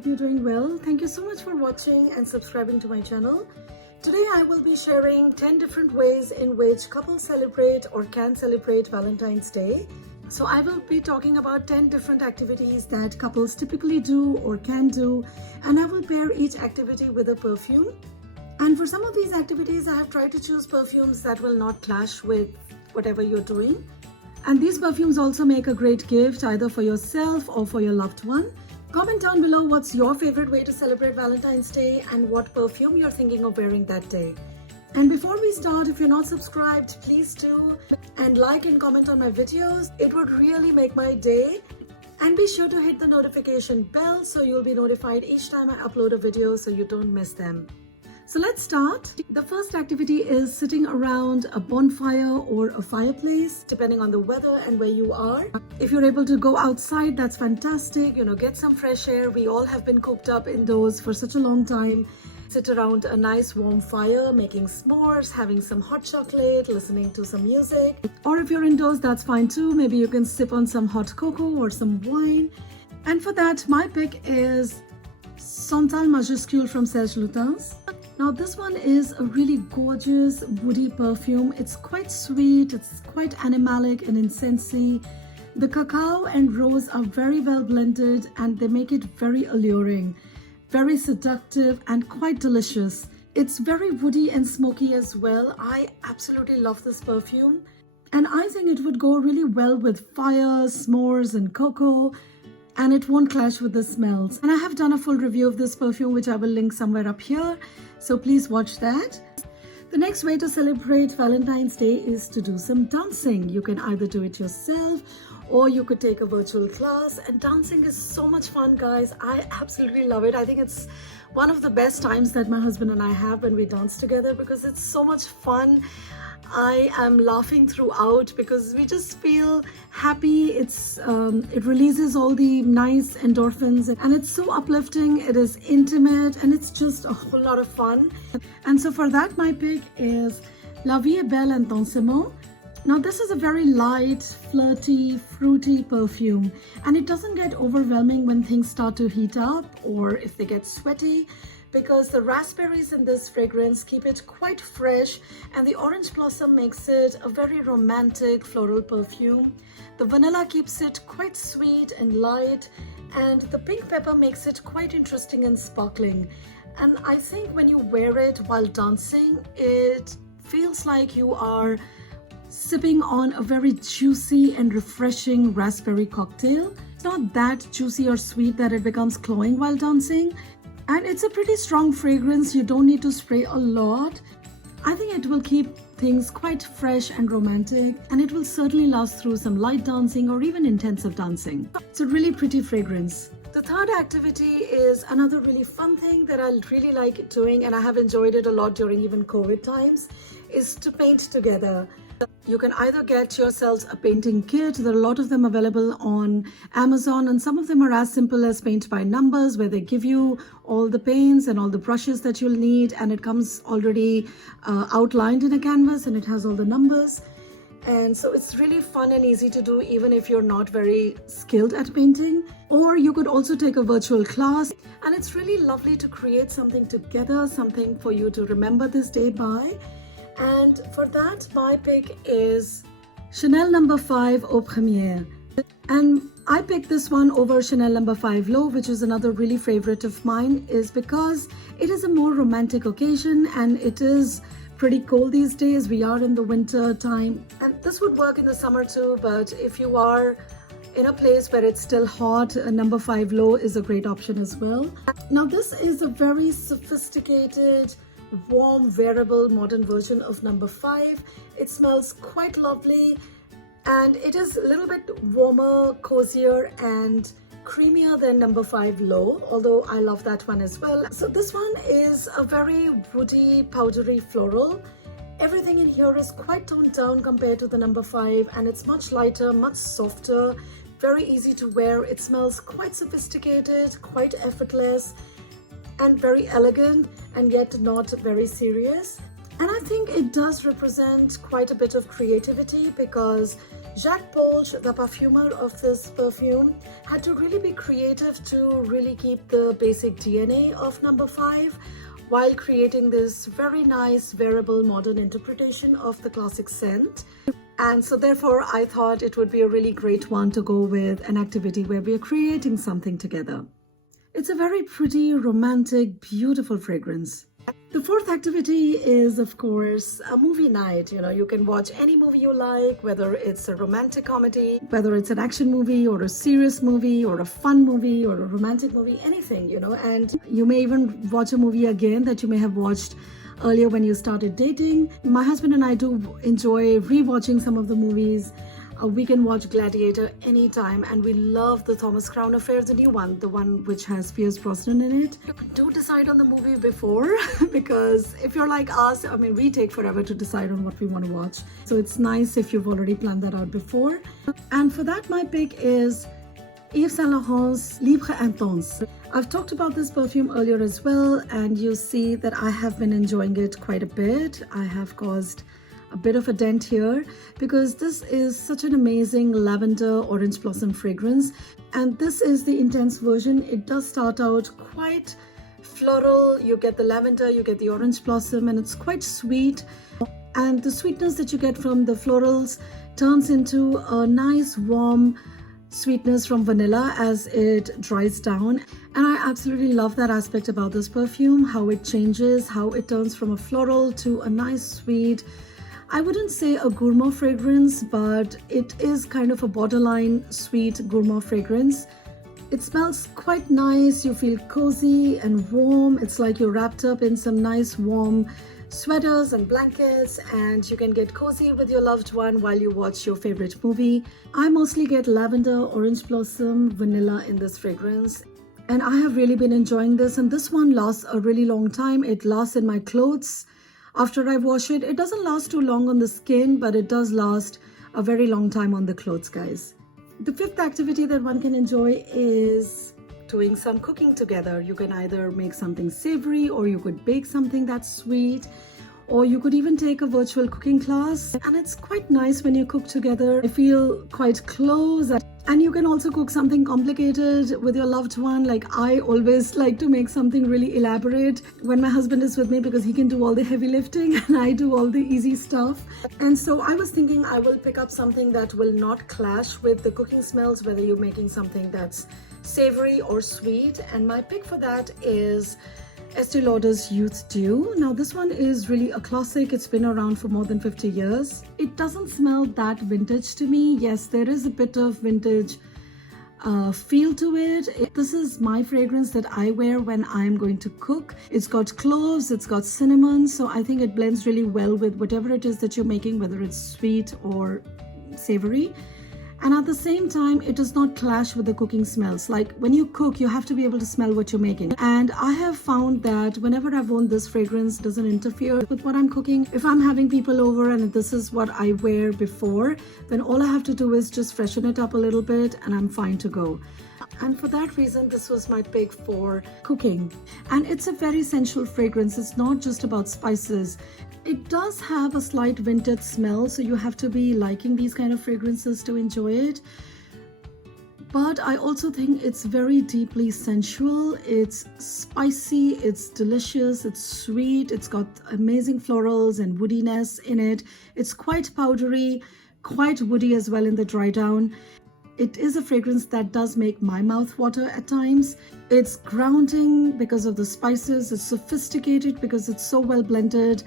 hope you're doing well. Thank you so much for watching and subscribing to my channel. Today I will be sharing 10 different ways in which couples celebrate or can celebrate Valentine's Day. So I will be talking about 10 different activities that couples typically do or can do, and I will pair each activity with a perfume. And for some of these activities, I have tried to choose perfumes that will not clash with whatever you're doing. And these perfumes also make a great gift either for yourself or for your loved one. Comment down below what's your favorite way to celebrate Valentine's Day and what perfume you're thinking of wearing that day. And before we start, if you're not subscribed, please do, and like and comment on my videos. It would really make my day. And be sure to hit the notification bell so you'll be notified each time I upload a video so you don't miss them. So let's start. The first activity is sitting around a bonfire or a fireplace, depending on the weather and where you are. If you're able to go outside, that's fantastic. Get some fresh air. We all have been cooped up indoors for such a long time. Sit around a nice warm fire, making s'mores, having some hot chocolate, listening to some music. Or if you're indoors, that's fine too. Maybe you can sip on some hot cocoa or some wine. And for that, my pick is Santal Majuscule from Serge Lutens. Now this one is a really gorgeous woody perfume. It's quite sweet, it's quite animalic and incensey. The cacao and rose are very well blended and they make it very alluring, very seductive and quite delicious. It's very woody and smoky as well. I absolutely love this perfume. And I think it would go really well with fire, s'mores and cocoa. And it won't clash with the smells. And I have done a full review of this perfume, which I will link somewhere up here. So please watch that. The next way to celebrate Valentine's Day is to do some dancing. You can either do it yourself or you could take a virtual class. And dancing is so much fun, guys. I absolutely love it. I think it's one of the best times that my husband and I have when we dance together because it's so much fun. I am laughing throughout because we just feel happy. It releases all the nice endorphins and it's so uplifting. It is intimate and it's just a whole lot of fun. And so for that, my pick is La Vie est Belle Intensément. Now this is a very light, flirty, fruity perfume, and it doesn't get overwhelming when things start to heat up or if they get sweaty, because the raspberries in this fragrance keep it quite fresh and the orange blossom makes it a very romantic floral perfume. The vanilla keeps it quite sweet and light, and the pink pepper makes it quite interesting and sparkling. And I think when you wear it while dancing, it feels like you are sipping on a very juicy and refreshing raspberry cocktail. It's not that juicy or sweet that it becomes cloying while dancing. And it's a pretty strong fragrance. You don't need to spray a lot. I think it will keep things quite fresh and romantic, and it will certainly last through some light dancing or even intensive dancing. It's a really pretty fragrance. The third activity is another really fun thing that I really like doing, and I have enjoyed it a lot during even COVID times, is to paint together. You can either get yourselves a painting kit. There are a lot of them available on Amazon, and some of them are as simple as paint by numbers, where they give you all the paints and all the brushes that you'll need, and it comes already outlined in a canvas and it has all the numbers. And so it's really fun and easy to do even if you're not very skilled at painting. Or you could also take a virtual class, and it's really lovely to create something together, something for you to remember this day by. And for that, my pick is Chanel No. 5 Au Première. And I picked this one over Chanel No. 5 Low, which is another really favorite of mine, is because it is a more romantic occasion and it is pretty cold these days. We are in the winter time, and this would work in the summer too, but if you are in a place where it's still hot, a No. 5 Low is a great option as well. Now this is a very sophisticated, warm, wearable, modern version of No. 5. It smells quite lovely and it is a little bit warmer, cozier and creamier than No. 5 Low, although I love that one as well. So this one is a very woody, powdery floral. Everything in here is quite toned down compared to the No. 5, and it's much lighter, much softer, very easy to wear. It smells quite sophisticated, quite effortless, and very elegant, and yet not very serious. And I think it does represent quite a bit of creativity because Jacques Polge, the perfumer of this perfume, had to really be creative to really keep the basic DNA of number 5 while creating this very nice, wearable, modern interpretation of the classic scent. And so therefore, I thought it would be a really great one to go with an activity where we are creating something together. It's a very pretty, romantic, beautiful fragrance. The fourth activity is, of course, a movie night. You know, you can watch any movie you like, whether it's a romantic comedy, whether it's an action movie or a serious movie or a fun movie or a romantic movie, anything, you know, and you may even watch a movie again that you may have watched earlier when you started dating. My husband and I do enjoy rewatching some of the movies. We can watch Gladiator anytime, and we love the Thomas Crown Affair, the new one, the one which has Pierce Brosnan in it. Do decide on the movie before because if you're like us, I mean, we take forever to decide on what we want to watch. So it's nice if you've already planned that out before. And for that, my pick is Yves Saint Laurent's Libre Intense. I've talked about this perfume earlier as well, and you see that I have been enjoying it quite a bit. I have caused a bit of a dent here because this is such an amazing lavender orange blossom fragrance, and this is the intense version. It does start out quite floral. You get the lavender, you get the orange blossom, and it's quite sweet, and the sweetness that you get from the florals turns into a nice warm sweetness from vanilla as it dries down. And I absolutely love that aspect about this perfume, how it changes, how it turns from a floral to a nice sweet, I wouldn't say a gourmand fragrance, but it is kind of a borderline sweet gourmand fragrance. It smells quite nice. You feel cozy and warm. It's like you're wrapped up in some nice warm sweaters and blankets, and you can get cozy with your loved one while you watch your favorite movie. I mostly get lavender, orange blossom, vanilla in this fragrance, and I have really been enjoying this, and this one lasts a really long time. It lasts in my clothes. After I wash it, it doesn't last too long on the skin, but it does last a very long time on the clothes, guys. The fifth activity that one can enjoy is doing some cooking together. You can either make something savory, or you could bake something that's sweet, or you could even take a virtual cooking class. And it's quite nice when you cook together. I feel quite close. And you can also cook something complicated with your loved one. Like, I always like to make something really elaborate when my husband is with me because he can do all the heavy lifting and I do all the easy stuff. And so I was thinking I will pick up something that will not clash with the cooking smells, whether you're making something that's savory or sweet. And my pick for that is Estee Lauder's Youth Dew. Now this one is really a classic. It's been around for more than 50 years. It doesn't smell that vintage to me. Yes, there is a bit of vintage feel to it. This is my fragrance that I wear when I'm going to cook. It's got cloves, it's got cinnamon, so I think it blends really well with whatever it is that you're making, whether it's sweet or savory. And at the same time, it does not clash with the cooking smells. Like, when you cook, you have to be able to smell what you're making. And I have found that whenever I've worn this fragrance, it doesn't interfere with what I'm cooking. If I'm having people over and this is what I wear before, then all I have to do is just freshen it up a little bit and I'm fine to go. And for that reason, this was my pick for cooking. And it's a very sensual fragrance. It's not just about spices. It does have a slight vintage smell, so you have to be liking these kind of fragrances to enjoy it. But I also think it's very deeply sensual. It's spicy, it's delicious, it's sweet, it's got amazing florals and woodiness in it. It's quite powdery, quite woody as well in the dry down. It is a fragrance that does make my mouth water at times. It's grounding because of the spices. It's sophisticated because it's so well blended.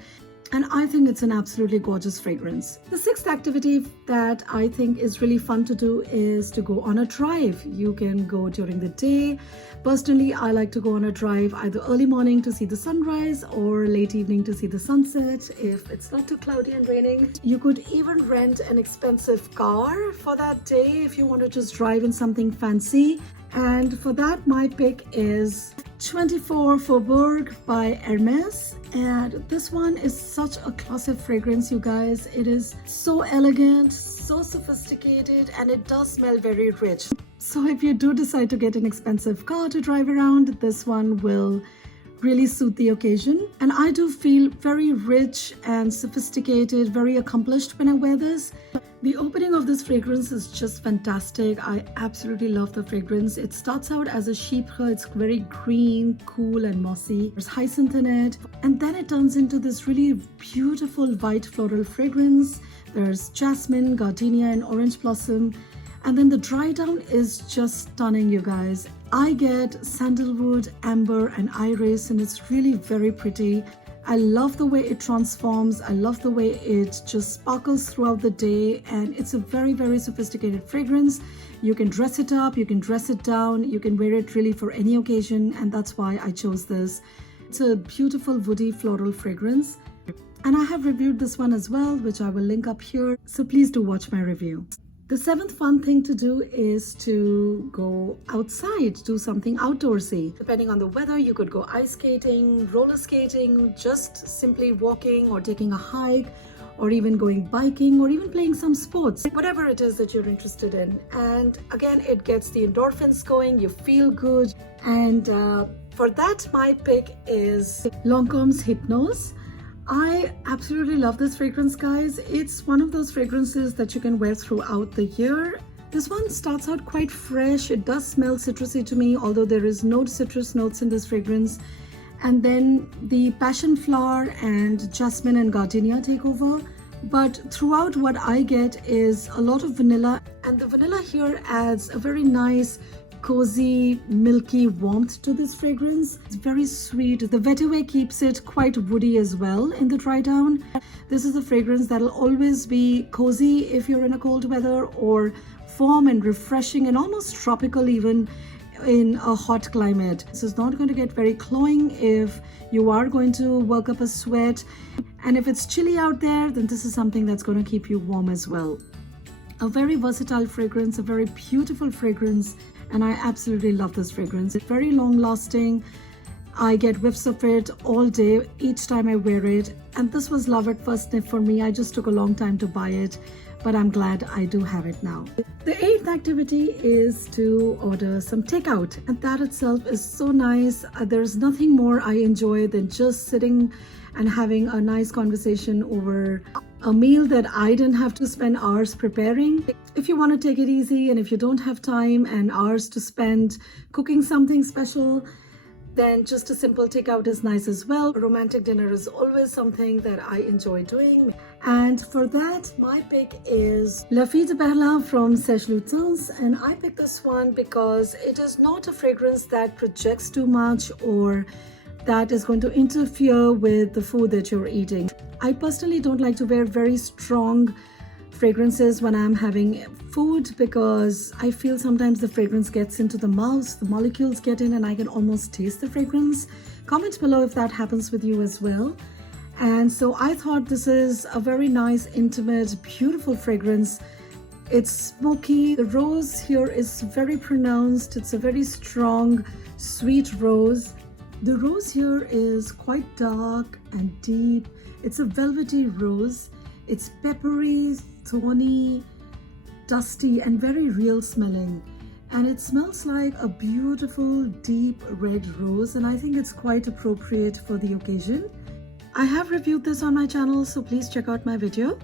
And I think it's an absolutely gorgeous fragrance. The sixth activity that I think is really fun to do is to go on a drive. You can go during the day. Personally, I like to go on a drive either early morning to see the sunrise or late evening to see the sunset if it's not too cloudy and raining. You could even rent an expensive car for that day if you want to just drive in something fancy. And for that, my pick is 24 Faubourg by Hermès. And this one is such a classic fragrance, you guys. It is so elegant, so sophisticated, and it does smell very rich. So if you do decide to get an expensive car to drive around, this one will really suit the occasion. And I do feel very rich and sophisticated, very accomplished when I wear this. The opening of this fragrance is just fantastic. I absolutely love the fragrance. It starts out as a chypre. It's very green, cool and mossy. There's hyacinth in it. And then it turns into this really beautiful white floral fragrance. There's jasmine, gardenia and orange blossom. And then the dry down is just stunning, you guys. I get sandalwood, amber and iris, and it's really very pretty. I love the way it transforms. I love the way it just sparkles throughout the day, and it's a very, very sophisticated fragrance. You can dress it up, you can dress it down, you can wear it really for any occasion, and that's why I chose this. It's a beautiful woody floral fragrance, and I have reviewed this one as well, which I will link up here, so please do watch my review. The seventh fun thing to do is to go outside, do something outdoorsy. Depending on the weather, you could go ice skating, roller skating, just simply walking or taking a hike, or even going biking, or even playing some sports. Whatever it is that you're interested in. And again, it gets the endorphins going, you feel good. And for that, my pick is Lancome's Hypnose. I absolutely love this fragrance, guys. It's one of those fragrances that you can wear throughout the year. This one starts out quite fresh. It does smell citrusy to me, although there is no citrus notes in this fragrance. And then the passion flower and jasmine and gardenia take over. But throughout, what I get is a lot of vanilla, and the vanilla here adds a very nice cozy, milky warmth to this fragrance. It's very sweet. The vetiver keeps it quite woody as well in the dry down. This is a fragrance that'll always be cozy if you're in a cold weather, or warm and refreshing and almost tropical even in a hot climate. This is not going to get very cloying if you are going to work up a sweat. And if it's chilly out there, then this is something that's going to keep you warm as well. A very versatile fragrance, a very beautiful fragrance. And I absolutely love this fragrance. It's very long lasting. I get whiffs of it all day, each time I wear it. And this was love at first sniff for me. I just took a long time to buy it, but I'm glad I do have it now. The eighth activity is to order some takeout. And that itself is so nice. There's nothing more I enjoy than just sitting and having a nice conversation over a meal that I didn't have to spend hours preparing. If you want to take it easy, and if you don't have time and hours to spend cooking something special, then just a simple takeout is nice as well. A romantic dinner is always something that I enjoy doing. And for that, my pick is La Fille de Berlin from Serge Lutens. And I picked this one because it is not a fragrance that projects too much or that is going to interfere with the food that you're eating. I personally don't like to wear very strong fragrances when I'm having food, because I feel sometimes the fragrance gets into the mouth, the molecules get in, and I can almost taste the fragrance. Comment below if that happens with you as well. And so I thought this is a very nice, intimate, beautiful fragrance. It's smoky. The rose here is very pronounced. It's a very strong, sweet rose. The rose here is quite dark and deep. It's a velvety rose. It's peppery, thorny, dusty, and very real smelling. And it smells like a beautiful, deep red rose, and I think it's quite appropriate for the occasion. I have reviewed this on my channel, so please check out my video.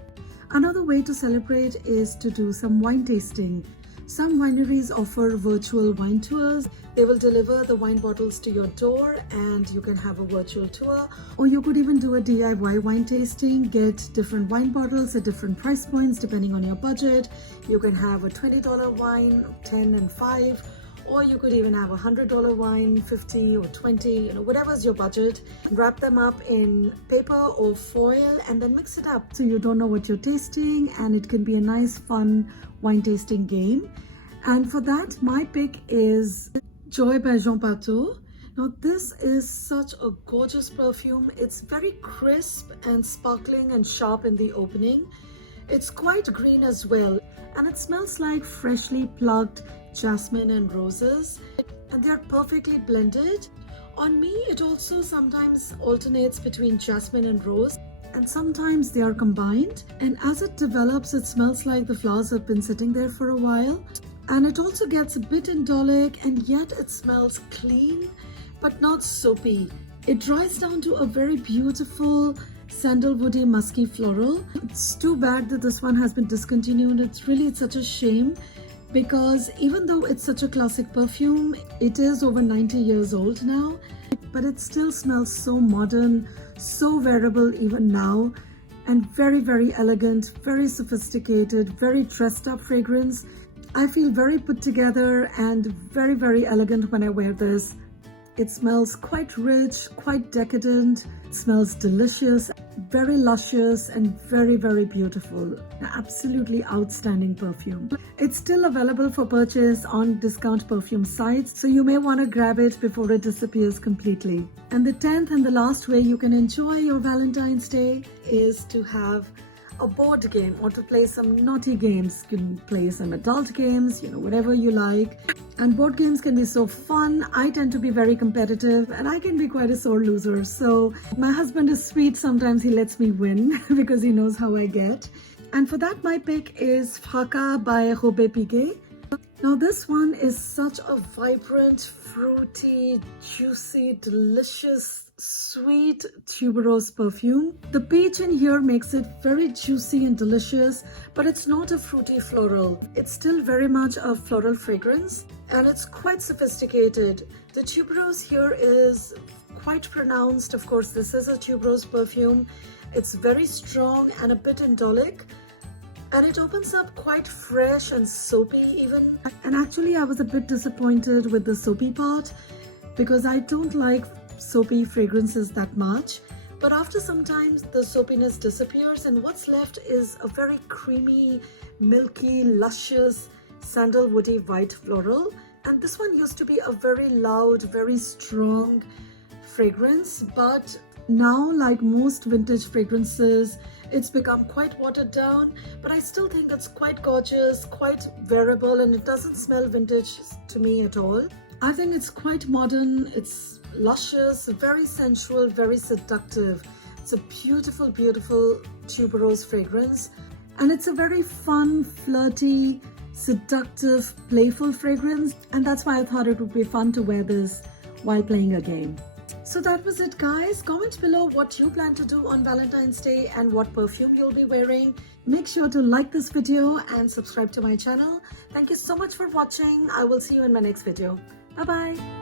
Another way to celebrate is to do some wine tasting. Some wineries offer virtual wine tours. They will deliver the wine bottles to your door and you can have a virtual tour. Or you could even do a DIY wine tasting, get different wine bottles at different price points depending on your budget. You can have a $20 wine, 10 and 5, or you could even have a $100 wine, 50 or 20, whatever's your budget. Wrap them up in paper or foil and then mix it up so you don't know what you're tasting, and it can be a nice, fun wine tasting game. And for that, my pick is Joy by Jean Patou. Now this is such a gorgeous perfume. It's very crisp and sparkling and sharp in the opening. It's quite green as well, and it smells like freshly plucked jasmine and roses, and they're perfectly blended. On me, it also sometimes alternates between jasmine and rose, and sometimes they are combined. And as it develops, it smells like the flowers have been sitting there for a while. And it also gets a bit indolic, and yet it smells clean but not soapy. It dries down to a very beautiful sandalwoody musky floral. It's too bad that this one has been discontinued. It's such a shame, because even though it's such a classic perfume, it is over 90 years old now, but it still smells so modern, so wearable even now, and very elegant, very sophisticated, very dressed up fragrance. I feel very put together and very elegant when I wear this. It smells quite rich, quite decadent. It smells delicious, very luscious, and very beautiful. Absolutely outstanding perfume. It's still available for purchase on discount perfume sites, so you may want to grab it before it disappears completely. And the 10th and the last way you can enjoy your Valentine's Day is to have a board game or to play some naughty games. You can play some adult games, whatever you like. And board games can be so fun. I tend to be very competitive and I can be quite a sore loser. So my husband is sweet. Sometimes he lets me win because he knows how I get. And for that, my pick is Fracas by Robert Piguet. Now this one is such a vibrant, fruity, juicy, delicious, sweet tuberose perfume. The peach in here makes it very juicy and delicious, but it's not a fruity floral. It's still very much a floral fragrance, and it's quite sophisticated. The tuberose here is quite pronounced. Of course, this is a tuberose perfume. It's very strong and a bit indolic, and it opens up quite fresh and soapy even. And actually, I was a bit disappointed with the soapy part because I don't like soapy fragrances that much. But after some time, the soapiness disappears and what's left is a very creamy, milky, luscious, sandalwoody white floral. And this one used to be a very loud, very strong fragrance, but now, like most vintage fragrances, it's become quite watered down, but I still think it's quite gorgeous, quite wearable, and it doesn't smell vintage to me at all. I think it's quite modern, it's luscious, very sensual, very seductive. It's a beautiful tuberose fragrance, and it's a very fun, flirty, seductive, playful fragrance, and that's why I thought it would be fun to wear this while playing a game. So that was it, guys. Comment below what you plan to do on Valentine's Day and what perfume you'll be wearing. Make sure to like this video and subscribe to my channel. Thank you so much for watching. I will see you in my next video. Bye bye.